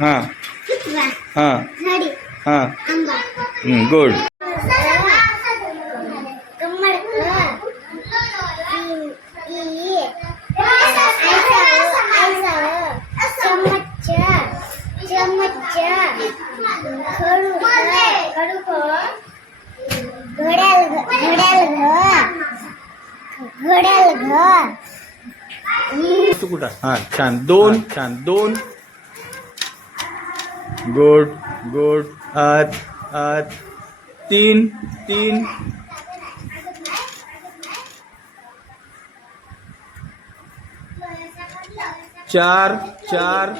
हां कितवा हां झाडी हां आंबा गुड कमळ ई ई आयसाव चमच चमच खडू खडू घड्याळ घड्याळ घ घड्याळ घ तू कुठं हां छान दोन छान दोन गुड गुड. आत आत तीन तीन. चार चार.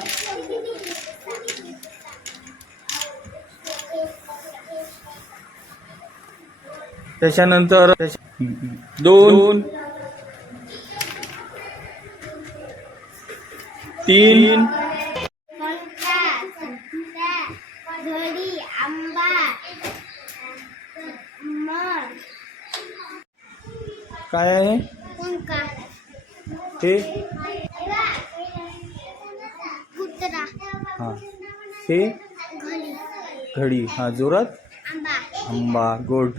त्याच्यानंतर दोन. तीन पंखा संत्रा घडी आंबा मग काय आहे? पंखा हे? हा. हे? घडी. घडी हा जोरात? आंबा. गुड.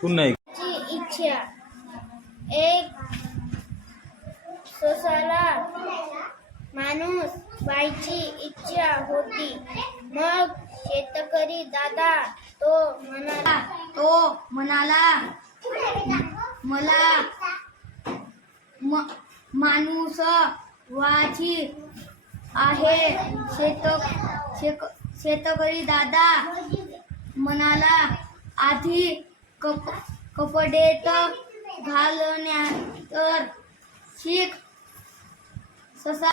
पुन्हा एक. इच्छा. एक सोसाला माणूस व्हायची इच्छा होती. मग शेतकरी दादा तो म्हणाला. तो म्हणाला मला म- माणूस व्हायची आहे. शेत शेक शेतकरी दादा म्हणाला आधी कप कपडेत घालण्या तर शिक ससा